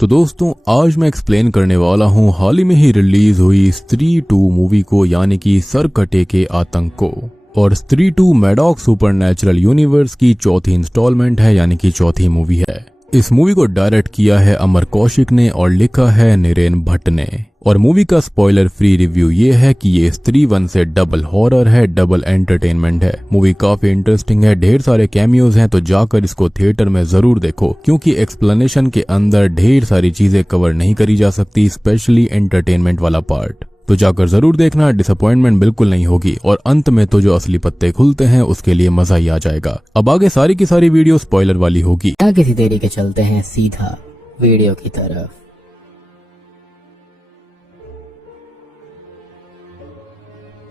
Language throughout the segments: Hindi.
तो दोस्तों आज मैं एक्सप्लेन करने वाला हूँ हाल ही में ही रिलीज हुई स्त्री 2 मूवी को, यानी कि सरकटे के आतंक को। और स्त्री 2 मैडॉक सुपरनैचुरल यूनिवर्स की चौथी इंस्टॉलमेंट है, यानी कि चौथी मूवी है। इस मूवी को डायरेक्ट किया है अमर कौशिक ने और लिखा है निरेन भट्ट ने। और मूवी का स्पॉइलर फ्री रिव्यू ये है कि ये स्त्री 1 से डबल हॉरर है, डबल एंटरटेनमेंट है। मूवी काफी इंटरेस्टिंग है, ढेर सारे कैमियोज हैं, तो जाकर इसको थिएटर में जरूर देखो, क्योंकि एक्सप्लेनेशन के अंदर ढेर सारी चीजें कवर नहीं करी जा सकती, स्पेशली एंटरटेनमेंट वाला पार्ट। तो जाकर जरूर देखना, डिसअपॉइंटमेंट बिल्कुल नहीं होगी। और अंत में तो जो असली पत्ते खुलते हैं उसके लिए मजा ही आ जाएगा। अब आगे सारी की सारी वीडियो स्पॉइलर वाली होगी। किसी देरी के चलते हैं सीधा वीडियो की तरफ।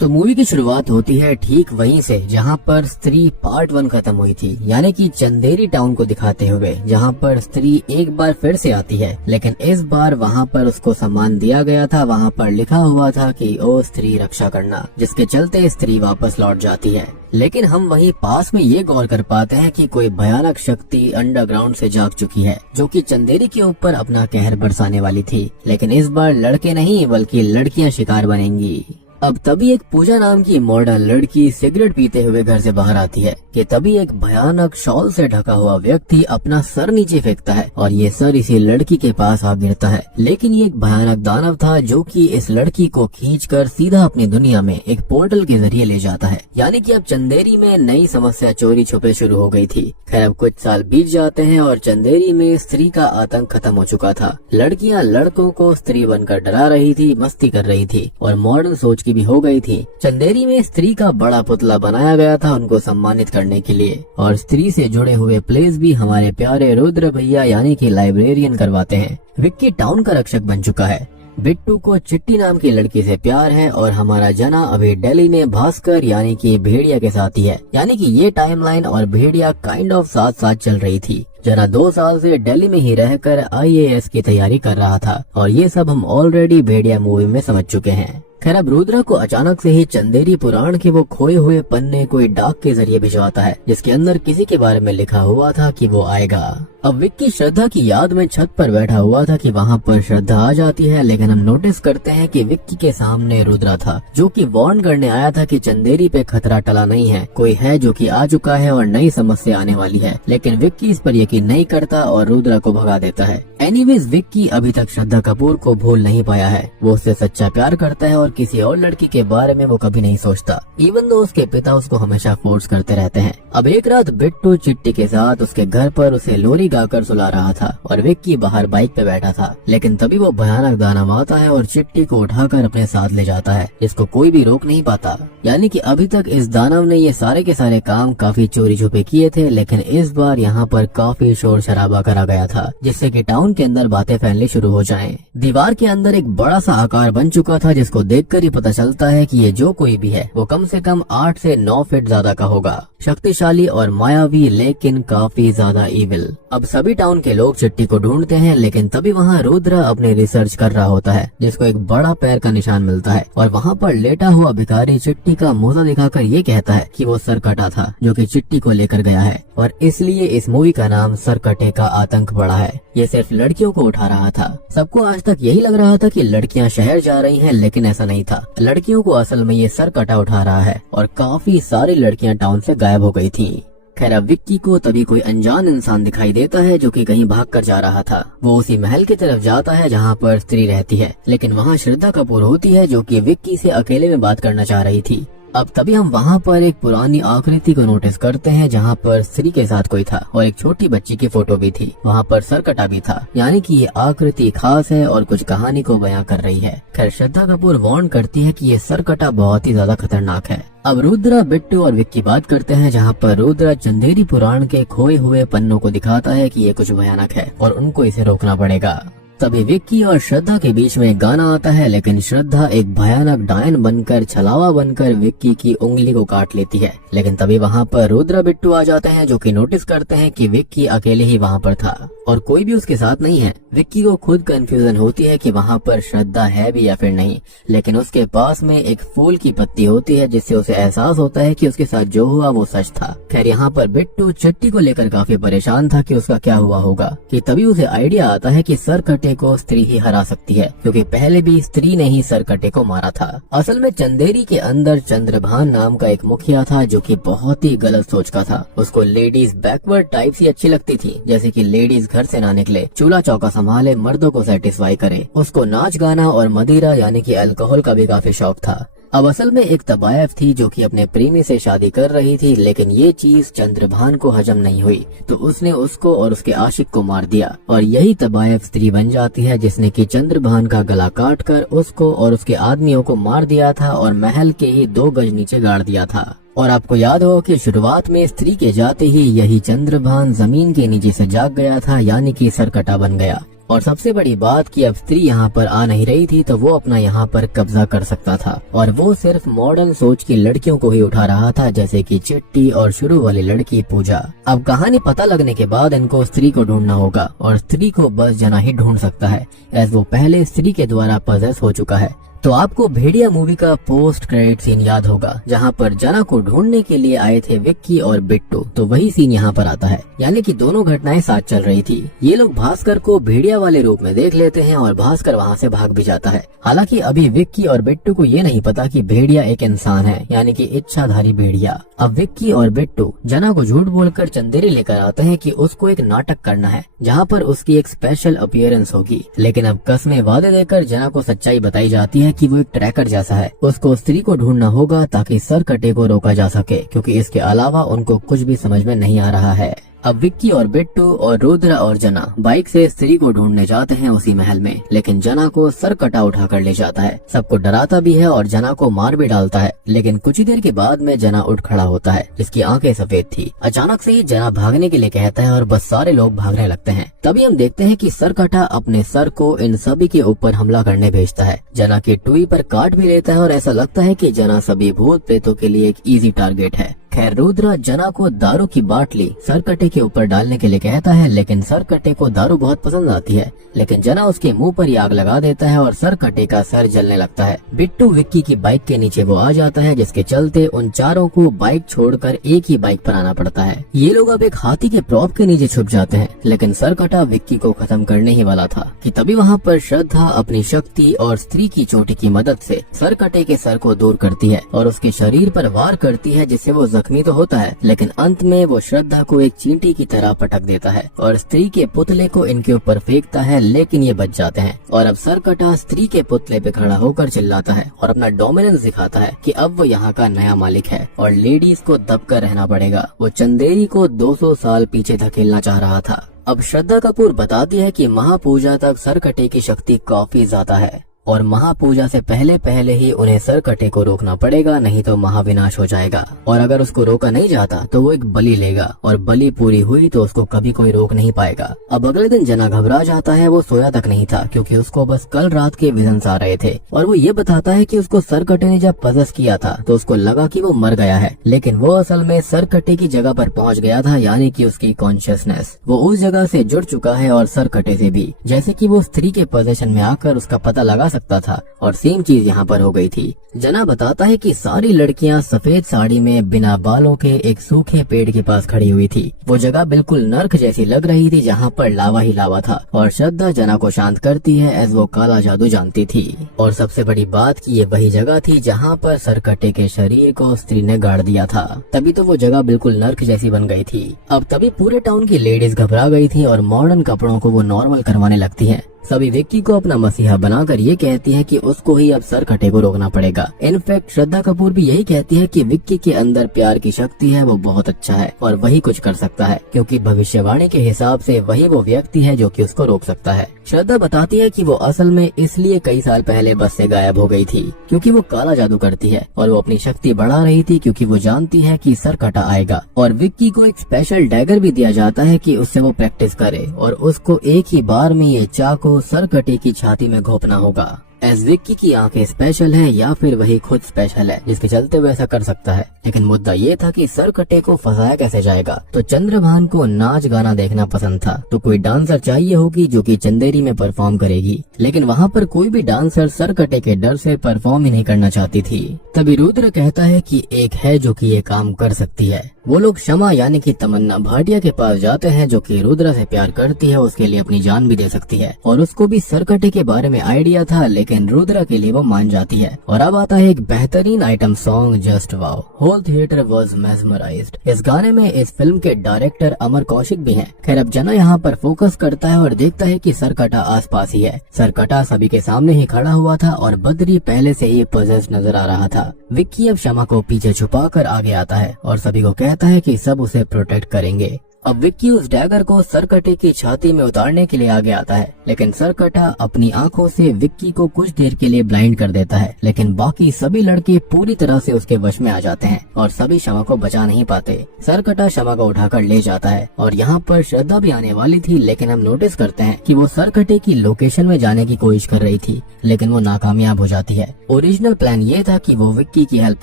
तो मूवी की शुरुआत होती है ठीक वहीं से जहां पर स्त्री पार्ट 1 खत्म हुई थी, यानी कि चंदेरी टाउन को दिखाते हुए, जहां पर स्त्री एक बार फिर से आती है, लेकिन इस बार वहां पर उसको सम्मान दिया गया था। वहां पर लिखा हुआ था कि ओ स्त्री रक्षा करना, जिसके चलते स्त्री वापस लौट जाती है। लेकिन हम वहीं पास में ये गौर कर पाते हैं कि कोई भयानक शक्ति अंडरग्राउंड से जाग चुकी है, जो कि चंदेरी के ऊपर अपना कहर बरसाने वाली थी। लेकिन इस बार लड़के नहीं बल्कि लड़कियां शिकार बनेंगी। अब तभी एक पूजा नाम की मॉडर्न लड़की सिगरेट पीते हुए घर से बाहर आती है कि तभी एक भयानक शॉल से ढका हुआ व्यक्ति अपना सर नीचे फेंकता है और ये सर इसी लड़की के पास आ गिरता है। लेकिन ये एक भयानक दानव था जो कि इस लड़की को खींचकर सीधा अपनी दुनिया में एक पोर्टल के जरिए ले जाता है। यानी कि अब चंदेरी में नई समस्या चोरी छुपे शुरू हो गई थी। खैर अब कुछ साल बीत जाते हैं और चंदेरी में स्त्री का आतंक खत्म हो चुका था। लड़कियां लड़कों को स्त्री बनकर डरा रही थी, मस्ती कर रही थी और मॉडर्न सोच की भी हो गई थी। चंदेरी में स्त्री का बड़ा पुतला बनाया गया था उनको सम्मानित करने के लिए, और स्त्री से जुड़े हुए प्लेस भी हमारे प्यारे रुद्र भैया यानी कि लाइब्रेरियन करवाते हैं। विक्की टाउन का रक्षक बन चुका है। बिट्टू को चिट्टी नाम की लड़की से प्यार है और हमारा जना अभी दिल्ली में भास्कर यानी कि भेड़िया के साथ ही है। यानी कि ये टाइमलाइन और भेड़िया काइंड ऑफ साथ साथ चल रही थी। जना 2 साल से दिल्ली में ही रहकर IAS की तैयारी कर रहा था और ये सब हम ऑलरेडी भेड़िया मूवी में समझ चुके हैं। खैर अब रुद्रा को अचानक से ही चंदेरी पुराण के वो खोए हुए पन्ने कोई डाक के जरिए भिजवाता है, जिसके अंदर किसी के बारे में लिखा हुआ था कि वो आएगा। अब विक्की श्रद्धा की याद में छत पर बैठा हुआ था कि वहाँ पर श्रद्धा आ जाती है, लेकिन हम नोटिस करते हैं कि विक्की के सामने रुद्रा था, जो कि वार्न करने आया था कि चंदेरी पे खतरा टला नहीं है, कोई है जो कि आ चुका है और नई समस्या आने वाली है। लेकिन विक्की इस पर यकीन नहीं करता और रुद्रा को भगा देता है। एनीवेज विक्की अभी तक श्रद्धा कपूर को भूल नहीं पाया है। वो उससे सच्चा प्यार करता है और किसी और लड़की के बारे में वो कभी नहीं सोचता, इवन दो उसके पिता उसको हमेशा फोर्स करते रहते हैं। अब एक रात बिट्टू चिट्टी के साथ उसके घर पर उसे लोरी गाकर सुला रहा था और विक्की बाहर बाइक पे बैठा था। लेकिन तभी वो भयानक दानव आता है और चिट्टी को उठाकर अपने साथ ले जाता है, जिसको कोई भी रोक नहीं पाता। यानी कि अभी तक इस दानव ने ये सारे के सारे काम काफी चोरी छुपे किए थे, लेकिन इस बार यहाँ पर काफी शोर शराबा करा गया था, जिससे कि टाउन के अंदर बातें फैलनी शुरू हो जाएं। दीवार के अंदर एक बड़ा सा आकार बन चुका था, जिसको देखकर ही पता चलता है कि ये जो कोई भी है वो कम से कम 8 से 9 फीट ज्यादा का होगा। शक्तिशाली और मायावी, लेकिन काफी ज्यादा इविल। अब सभी टाउन के लोग चिट्टी को ढूंढते हैं, लेकिन तभी वहाँ रुद्र अपने रिसर्च कर रहा होता है, जिसको एक बड़ा पैर का निशान मिलता है और वहाँ पर लेटा हुआ भिखारी चिट्टी का मोजा दिखाकर ये कहता है कि वो सरकटा था जो कि चिट्टी को लेकर गया है, और इसलिए इस मूवी का नाम सरकटे का आतंक पड़ा है। ये सिर्फ लड़कियों को उठा रहा था। सबको आज तक यही लग रहा था कि लड़कियां शहर जा रही हैं, लेकिन ऐसा नहीं था। लड़कियों को असल में ये सरकटा उठा रहा है और काफी सारी लड़कियां टाउन से गायब हो गई थी। खैर अब विक्की को तभी कोई अनजान इंसान दिखाई देता है जो कि कहीं भाग कर जा रहा था। वो उसी महल की तरफ जाता है जहाँ पर स्त्री रहती है, लेकिन वहाँ श्रद्धा कपूर होती है जो कि विक्की से अकेले में बात करना चाह रही थी। अब तभी हम वहाँ पर एक पुरानी आकृति को नोटिस करते हैं जहाँ पर स्त्री के साथ कोई था और एक छोटी बच्ची की फोटो भी थी। वहाँ पर सरकटा भी था, यानी कि ये आकृति खास है और कुछ कहानी को बयां कर रही है। खैर श्रद्धा कपूर वार्न करती है कि ये सरकटा बहुत ही ज्यादा खतरनाक है। अब रुद्रा, बिट्टू और विक्की बात करते हैं जहाँ पर रुद्रा चंदेरी पुराण के खोए हुए पन्नों को दिखाता है कि ये कुछ भयानक है और उनको इसे रोकना पड़ेगा। तभी विक्की और श्रद्धा के बीच में गाना आता है, लेकिन श्रद्धा एक भयानक डायन बनकर छलावा बनकर विक्की की उंगली को काट लेती है। लेकिन तभी वहाँ पर रुद्रा बिट्टू आ जाते हैं, जो कि नोटिस करते हैं कि विक्की अकेले ही वहाँ पर था और कोई भी उसके साथ नहीं है। विक्की को खुद कंफ्यूजन होती है कि वहाँ पर श्रद्धा है भी या फिर नहीं, लेकिन उसके पास में एक फूल की पत्ती होती है जिससे उसे एहसास होता है कि उसके साथ जो हुआ वो सच था। खैर यहाँ पर बिट्टू चिट्टी को लेकर काफी परेशान था कि उसका क्या हुआ होगा, कि तभी उसे आइडिया आता है कि सरकटे को स्त्री ही हरा सकती है, क्योंकि पहले भी स्त्री ने ही सरकटे को मारा था। असल में चंदेरी के अंदर चंद्रभान नाम का एक मुखिया था जो कि बहुत ही गलत सोच का था। उसको लेडीज बैकवर्ड टाइप ही अच्छी लगती थी, जैसे कि लेडीज घर से ना निकले, चूल्हा चौका संभाले, मर्दों को सेटिस्फाई करे। उसको नाच गाना और मदिरा यानी कि अल्कोहल का भी काफी शौक था। अब असल में एक तबायफ थी जो कि अपने प्रेमी से शादी कर रही थी, लेकिन ये चीज चंद्रभान को हजम नहीं हुई, तो उसने उसको और उसके आशिक को मार दिया और यही तबायफ स्त्री बन जाती है जिसने कि चंद्रभान का गला काटकर उसको और उसके आदमियों को मार दिया था और महल के ही 2 गज नीचे गाड़ दिया था। और आपको याद हो कि शुरुआत में स्त्री के जाते ही यही चंद्रभान जमीन के नीचे से जाग गया था, यानी कि सरकटा बन गया। और सबसे बड़ी बात कि अब स्त्री यहाँ पर आ नहीं रही थी, तो वो अपना यहाँ पर कब्जा कर सकता था और वो सिर्फ मॉडर्न सोच की लड़कियों को ही उठा रहा था, जैसे कि चिट्टी और शुरू वाली लड़की पूजा। अब कहानी पता लगने के बाद इनको स्त्री को ढूंढना होगा और स्त्री को बस जना ही ढूंढ सकता है, एज वो पहले स्त्री के द्वारा पजेस हो चुका है। तो आपको भेड़िया मूवी का पोस्ट क्रेडिट सीन याद होगा, जहाँ पर जना को ढूंढने के लिए आए थे विक्की और बिट्टू, तो वही सीन यहाँ पर आता है, यानी कि दोनों घटनाएं साथ चल रही थी। ये लोग भास्कर को भेड़िया वाले रूप में देख लेते हैं और भास्कर वहाँ से भाग भी जाता है। हालांकि अभी विक्की और बिट्टू को ये नहीं पता कि भेड़िया एक इंसान है, यानी कि इच्छाधारी भेड़िया। अब विक्की और बिट्टू जना को झूठ बोलकर चंदेरी लेकर आते हैं कि उसको एक नाटक करना है, जहाँ पर उसकी एक स्पेशल अपीयरेंस होगी। लेकिन अब कसमें वादे देकर जना को सच्चाई बताई जाती है कि वो एक ट्रैकर जैसा है, उसको स्त्री को ढूंढना होगा ताकि सरकटे को रोका जा सके, क्योंकि इसके अलावा उनको कुछ भी समझ में नहीं आ रहा है। अब विक्की और बिट्टू और रुद्रा और जना बाइक से स्त्री को ढूंढने जाते हैं उसी महल में, लेकिन जना को सरकटा उठा कर ले जाता है। सबको डराता भी है और जना को मार भी डालता है, लेकिन कुछ ही देर के बाद में जना उठ खड़ा होता है, जिसकी आंखें सफेद थी। अचानक से ही जना भागने के लिए कहता है और बस सारे लोग भागने लगते हैं। तभी हम देखते हैं कि सरकटा अपने सर को इन सभी के ऊपर हमला करने भेजता है। जना की टुई पर काट भी लेता है और ऐसा लगता है कि जना सभी भूत प्रेतों के लिए एक इजी टारगेट है। खैर रुद्रा जना को दारू की बाटली सरकटे के ऊपर डालने के लिए कहता है, लेकिन सरकटे को दारू बहुत पसंद आती है, लेकिन जना उसके मुंह पर ही आग लगा देता है और सरकटे का सर जलने लगता है। बिट्टू विक्की की बाइक के नीचे वो आ जाता है, जिसके चलते उन चारों को बाइक छोड़कर एक ही बाइक पर आना पड़ता है। ये लोग अब एक हाथी के प्रॉप के नीचे छुप जाते हैं, लेकिन सरकटा विक्की को खत्म करने ही वाला था कि तभी वहाँ पर श्रद्धा अपनी शक्ति और स्त्री की चोटी की मदद से सरकटे के सर को दूर करती है और उसके शरीर पर वार करती है, जिससे वो जख्मी तो होता है, लेकिन अंत में वो श्रद्धा को एक चींटी की तरह पटक देता है और स्त्री के पुतले को इनके ऊपर फेंकता है, लेकिन ये बच जाते हैं। और अब सरकटा स्त्री के पुतले पे खड़ा होकर चिल्लाता है और अपना डोमिनेंस दिखाता है कि अब वो यहाँ का नया मालिक है और लेडीज को दबकर रहना पड़ेगा। वो चंदेरी को 200 साल पीछे धकेलना चाह रहा था। अब श्रद्धा कपूर बताती है कि महापूजा तक सरकटे की शक्ति काफी ज्यादा है और महापूजा से पहले ही उन्हें सरकटे को रोकना पड़ेगा, नहीं तो महाविनाश हो जाएगा। और अगर उसको रोका नहीं जाता तो वो एक बलि लेगा और बलि पूरी हुई तो उसको कभी कोई रोक नहीं पाएगा। अब अगले दिन जना घबरा जाता है, वो सोया तक नहीं था क्योंकि उसको बस कल रात के विजन्स आ रहे थे और वो ये बताता है कि उसको सरकटे ने जब पजस किया था तो उसको लगा कि वो मर गया है, लेकिन वो असल में सरकटे की जगह पर पहुंच गया था, यानी कि उसकी कॉन्शियसनेस वो उस जगह से जुड़ चुका है और सरकटे से भी, जैसे कि वो स्त्री के पोजीशन में आकर उसका पता लगा सकता था। और सेम चीज यहाँ पर हो गई थी। जना बताता है कि सारी लड़कियां सफेद साड़ी में बिना बालों के एक सूखे पेड़ के पास खड़ी हुई थी। वो जगह बिल्कुल नर्क जैसी लग रही थी, जहाँ पर लावा ही लावा था। और श्रद्धा जना को शांत करती है, एज वो काला जादू जानती थी। और सबसे बड़ी बात कि ये वही जगह थी जहाँ पर सरकटे के शरीर को स्त्री ने गाड़ दिया था, तभी तो वो जगह बिल्कुल नर्क जैसी बन गई थी। अब तभी पूरे टाउन की लेडीज घबरा गई थी और मॉडर्न कपड़ों को वो नॉर्मल करवाने लगती है। सभी विक्की को अपना मसीहा बनाकर ये कहती है कि उसको ही अब सरकटे को रोकना पड़ेगा। इनफैक्ट श्रद्धा कपूर भी यही कहती है कि विक्की के अंदर प्यार की शक्ति है, वो बहुत अच्छा है और वही कुछ कर सकता है, क्योंकि भविष्यवाणी के हिसाब से वही वो व्यक्ति है जो कि उसको रोक सकता है। श्रद्धा बताती है कि वो असल में इसलिए कई साल पहले बस से गायब हो गई थी क्योंकि वो काला जादू करती है और वो अपनी शक्ति बढ़ा रही थी क्योंकि वो जानती है कि सरकटा आएगा। और विक्की को एक स्पेशल डैगर भी दिया जाता है कि उससे वो प्रैक्टिस करे और उसको एक ही बार में ये चाकू को सर कटे की छाती में घोंपना होगा। एज विक्की की आंखें स्पेशल है या फिर वही खुद स्पेशल है जिसके चलते वो ऐसा कर सकता है, लेकिन मुद्दा ये था कि सर कटे को फंसाया कैसे जाएगा। तो चंद्रभान को नाच गाना देखना पसंद था, तो कोई डांसर चाहिए होगी जो कि चंदेरी में परफॉर्म करेगी, लेकिन वहाँ पर कोई भी डांसर सर कटे के डर से परफॉर्म ही नहीं करना चाहती थी। तभी रुद्र कहता है कि एक है जो कि ये काम कर सकती है। वो लोग शमा यानी कि तमन्ना भाटिया के पास जाते हैं जो कि रुद्र से प्यार करती है, उसके लिए अपनी जान भी दे सकती है और उसको भी सरकटे के बारे में आइडिया था, लेकिन रुद्र के लिए वो मान जाती है। और अब आता है एक बेहतरीन item song just wow. Whole theatre was mesmerised. इस गाने में इस फिल्म के डायरेक्टर अमर कौशिक भी हैं। खैर अब जना यहाँ पर फोकस करता है और देखता है कि सरकटा आसपास ही है। सरकटा सभी के सामने ही खड़ा हुआ था और बद्री पहले से ही पॉजेस्ड नजर आ रहा था। विक्की अब शमा को पीछे छुपाकर आगे आता है और सभी को कहता है कि सब उसे प्रोटेक्ट करेंगे। अब विक्की उस डैगर को सरकटे की छाती में उतारने के लिए आगे आता है, लेकिन सरकटा अपनी आंखों से विक्की को कुछ देर के लिए ब्लाइंड कर देता है, लेकिन बाकी सभी लड़के पूरी तरह से उसके वश में आ जाते हैं और सभी शमा को बचा नहीं पाते। सरकटा शमा को उठाकर ले जाता है और यहाँ पर श्रद्धा भी आने वाली थी, लेकिन हम नोटिस करते हैं कि वो सरकटे की लोकेशन में जाने की कोशिश कर रही थी, लेकिन वो नाकामयाब हो जाती है। ओरिजिनल प्लान ये था कि वो विक्की की हेल्प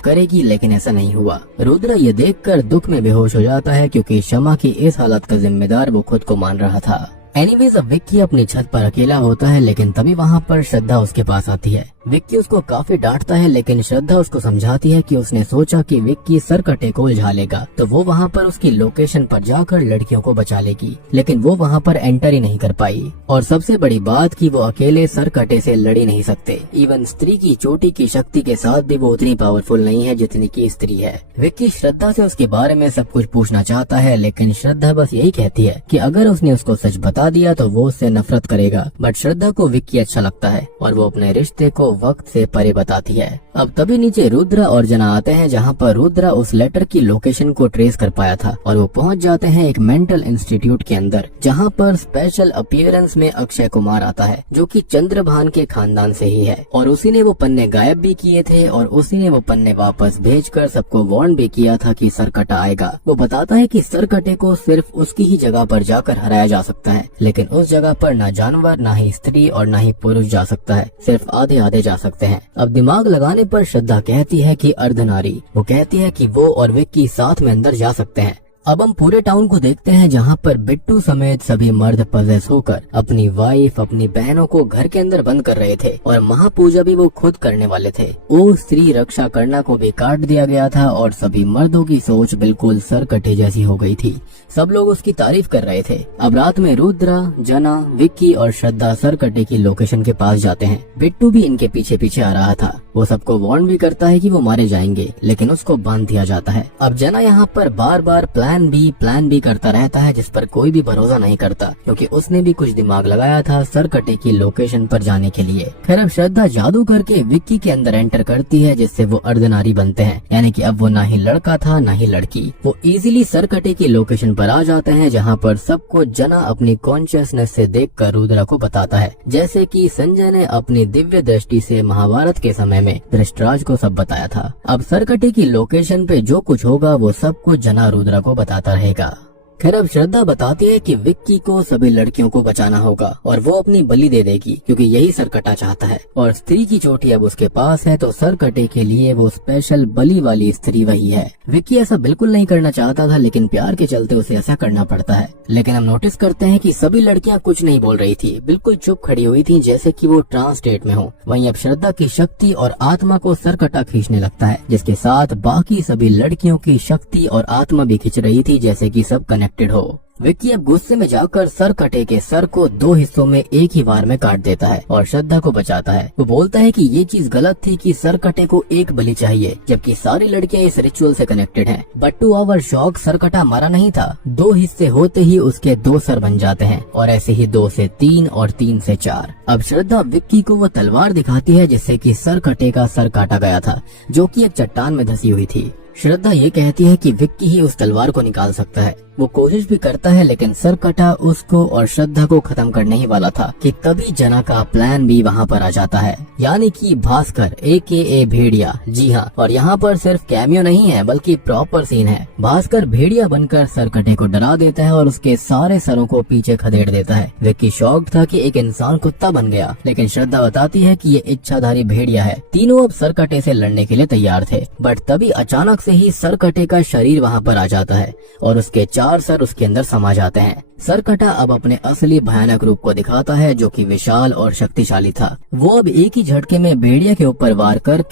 करेगी, लेकिन ऐसा नहीं हुआ। रुद्र ये देखकर दुख में बेहोश हो जाता है क्योंकि शमा की इस हालत का जिम्मेदार वो खुद को मान रहा था। एनीवेज अब विक्की अपनी छत पर अकेला होता है, लेकिन तभी वहाँ पर श्रद्धा उसके पास आती है। विक्की उसको काफी डांटता है, लेकिन श्रद्धा उसको समझाती है कि उसने सोचा कि विक्की सरकटे को उलझा लेगा तो वो वहाँ पर उसकी लोकेशन पर जाकर लड़कियों को बचा लेगी, लेकिन वो वहाँ पर एंटर ही नहीं कर पाई। और सबसे बड़ी बात कि वो अकेले सरकटे से लड़ ही नहीं सकते। इवन स्त्री की चोटी की शक्ति के साथ भी वो उतनी पावरफुल नहीं है जितनी की स्त्री है। विक्की श्रद्धा से उसके बारे में सब कुछ पूछना चाहता है, लेकिन श्रद्धा बस यही कहती है कि अगर उसने उसको सच बता दिया तो वो उससे नफरत करेगा। बट श्रद्धा को विक्की अच्छा लगता है और वो अपने रिश्ते को वक्त से परे बताती है। अब तभी नीचे रुद्र और जना आते हैं, जहाँ पर रुद्र उस लेटर की लोकेशन को ट्रेस कर पाया था और वो पहुँच जाते हैं एक मेंटल इंस्टीट्यूट के अंदर, जहाँ पर स्पेशल अपीयरेंस में अक्षय कुमार आता है जो कि चंद्रभान के खानदान से ही है और उसी ने वो पन्ने गायब भी किए थे और उसी ने वो पन्ने वापस भेजकर सबको वार्न भी किया था कि सरकटा आएगा। वो बताता है कि सरकटे को सिर्फ उसकी ही जगह पर जाकर हराया जा सकता है, लेकिन उस जगह पर ना जानवर, ना ही स्त्री और ना ही पुरुष जा सकता है, सिर्फ आधे आधे जा सकते हैं। अब दिमाग लगाने पर श्रद्धा कहती है कि अर्धनारी, वो कहती है कि वो और विक्की साथ में अंदर जा सकते हैं। अब हम पूरे टाउन को देखते हैं, जहाँ पर बिट्टू समेत सभी मर्द पजेस होकर अपनी वाइफ, अपनी बहनों को घर के अंदर बंद कर रहे थे और महापूजा भी वो खुद करने वाले थे। वो स्त्री रक्षा करना को भी काट दिया गया था और सभी मर्दों की सोच बिल्कुल सरकटे जैसी हो गई थी। सब लोग उसकी तारीफ कर रहे थे। अब रात में रुद्र, जना, विक्की और श्रद्धा सरकटे की लोकेशन के पास जाते हैं। बिट्टू भी इनके पीछे पीछे आ रहा था। वो सबको वार्न भी करता है कि वो मारे जाएंगे, लेकिन उसको बांध दिया जाता है। अब जना यहाँ पर बार बार प्लान बी करता रहता है, जिस पर कोई भी भरोसा नहीं करता, क्योंकि उसने भी कुछ दिमाग लगाया था सरकटे की लोकेशन पर जाने के लिए। खैर अब श्रद्धा जादू करके विक्की के अंदर एंटर करती है, जिससे वो अर्धनारी बनते हैं, यानी कि अब वो ना ही लड़का था ना ही लड़की। वो इजीली सरकटे की लोकेशन पर आ जाते हैं, जहाँ पर सबको जना अपनी कॉन्शियसनेस से देखकर रुद्रा को बताता है, जैसे कि संजय ने अपनी दिव्य दृष्टि से महाभारत के समय में धृतराज को सब बताया था। अब सरकटे की लोकेशन पे जो कुछ होगा वो सब कुछ जना रुद्रा को बताता रहेगा। खैर अब श्रद्धा बताती है कि विक्की को सभी लड़कियों को बचाना होगा और वो अपनी बलि दे देगी, क्योंकि यही सरकटा चाहता है और स्त्री की चोटी अब उसके पास है, तो सरकटे के लिए वो स्पेशल बलि वाली स्त्री वही है। विक्की ऐसा बिल्कुल नहीं करना चाहता था, लेकिन प्यार के चलते उसे ऐसा करना पड़ता है। लेकिन हम नोटिस करते हैं कि सभी लड़कियां कुछ नहीं बोल रही थी, बिल्कुल चुप खड़ी हुई थी, जैसे कि वो ट्रांस स्टेट में हो। वहीं अब श्रद्धा की शक्ति और आत्मा को सरकटा खींचने लगता है, जिसके साथ बाकी सभी लड़कियों की शक्ति और आत्मा भी खींच रही थी, जैसे कि सब कनेक्टेड हो। विक्की अब गुस्से में जाकर सरकटे के सर को 2 हिस्सों में एक ही बार में काट देता है और श्रद्धा को बचाता है। वो बोलता है कि ये चीज गलत थी कि सरकटे को एक बलि चाहिए, जबकि सारी लड़कियां इस रिचुअल से कनेक्टेड हैं। बट टू आवर शॉक सरकटा मरा नहीं था। 2 हिस्से होते ही उसके 2 सर बन जाते हैं और ऐसे ही 2 से 3 और 3 से 4। अब श्रद्धा विक्की को वो तलवार दिखाती है, जिससे कि सरकटे का सर काटा गया था, जो कि एक चट्टान में धसी हुई थी। श्रद्धा ये कहती है कि विक्की ही उस तलवार को निकाल सकता है। वो कोशिश भी करता है लेकिन सरकटा उसको और श्रद्धा को खत्म करने ही वाला था कि तभी जना का प्लान भी वहाँ पर आ जाता है, यानी कि भास्कर AKA भेड़िया। जी हाँ, और यहाँ पर सिर्फ कैमियो नहीं है बल्कि प्रॉपर सीन है। भास्कर भेड़िया बनकर सरकटे को डरा देता है और उसके सारे सरों को पीछे खदेड़ देता है। विक्की शॉक था कि एक इंसान कुत्ता बन गया, लेकिन श्रद्धा बताती है कि ये इच्छाधारी भेड़िया है। तीनों अब सरकटे से लड़ने के लिए तैयार थे, बट तभी अचानक से ही सरकटे का शरीर वहाँ पर आ जाता है और उसके 4 सर उसके अंदर समा जाते हैं। सरकटा अब अपने असली भयानक रूप को दिखाता है, जो कि विशाल और शक्तिशाली था। वो अब एक ही झटके में भेड़िया के ऊपर वार कर